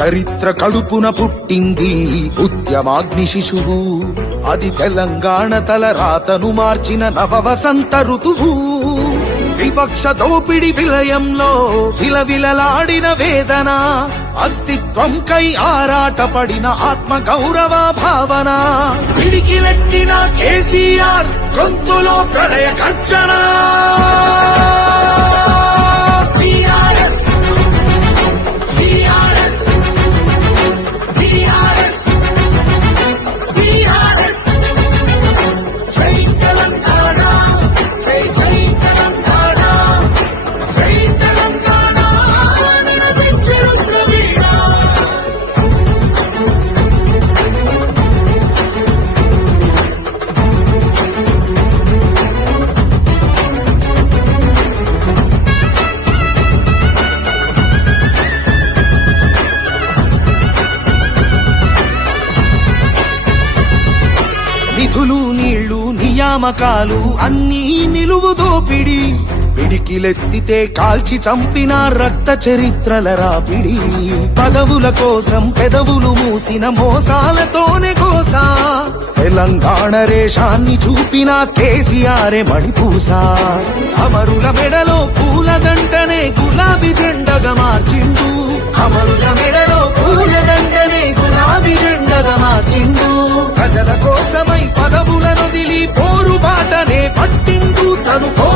చరిత్ర కడుపున పుట్టింది ఉద్యమాగ్ని శిశువు. అది తెలంగాణ తల రాతను మార్చిన నవ వసంత ఋతువు. వివక్ష దోపిడి విలయంలో విలవిలలాడిన వేదన అస్తిత్వం కై ఆరాటపడిన ఆత్మ గౌరవ భావన. పిడికిలెత్తిన కేసీఆర్ గొంతులో ప్రళయ కర్చన నిధులు నీళ్ళు నియామకాలు అన్నీ నిలువు దోపిడి. పిడికిలెత్తితే కాల్చి చంపిన రక్త చరిత్రల రాపిడి. పదవుల కోసం పెదవులు మూసిన మోసాలతోనే కోసా. తెలంగాణ రేషాన్ని చూపిన కేసీఆరే మణిపూసా. అమరుల మెడలో Oh.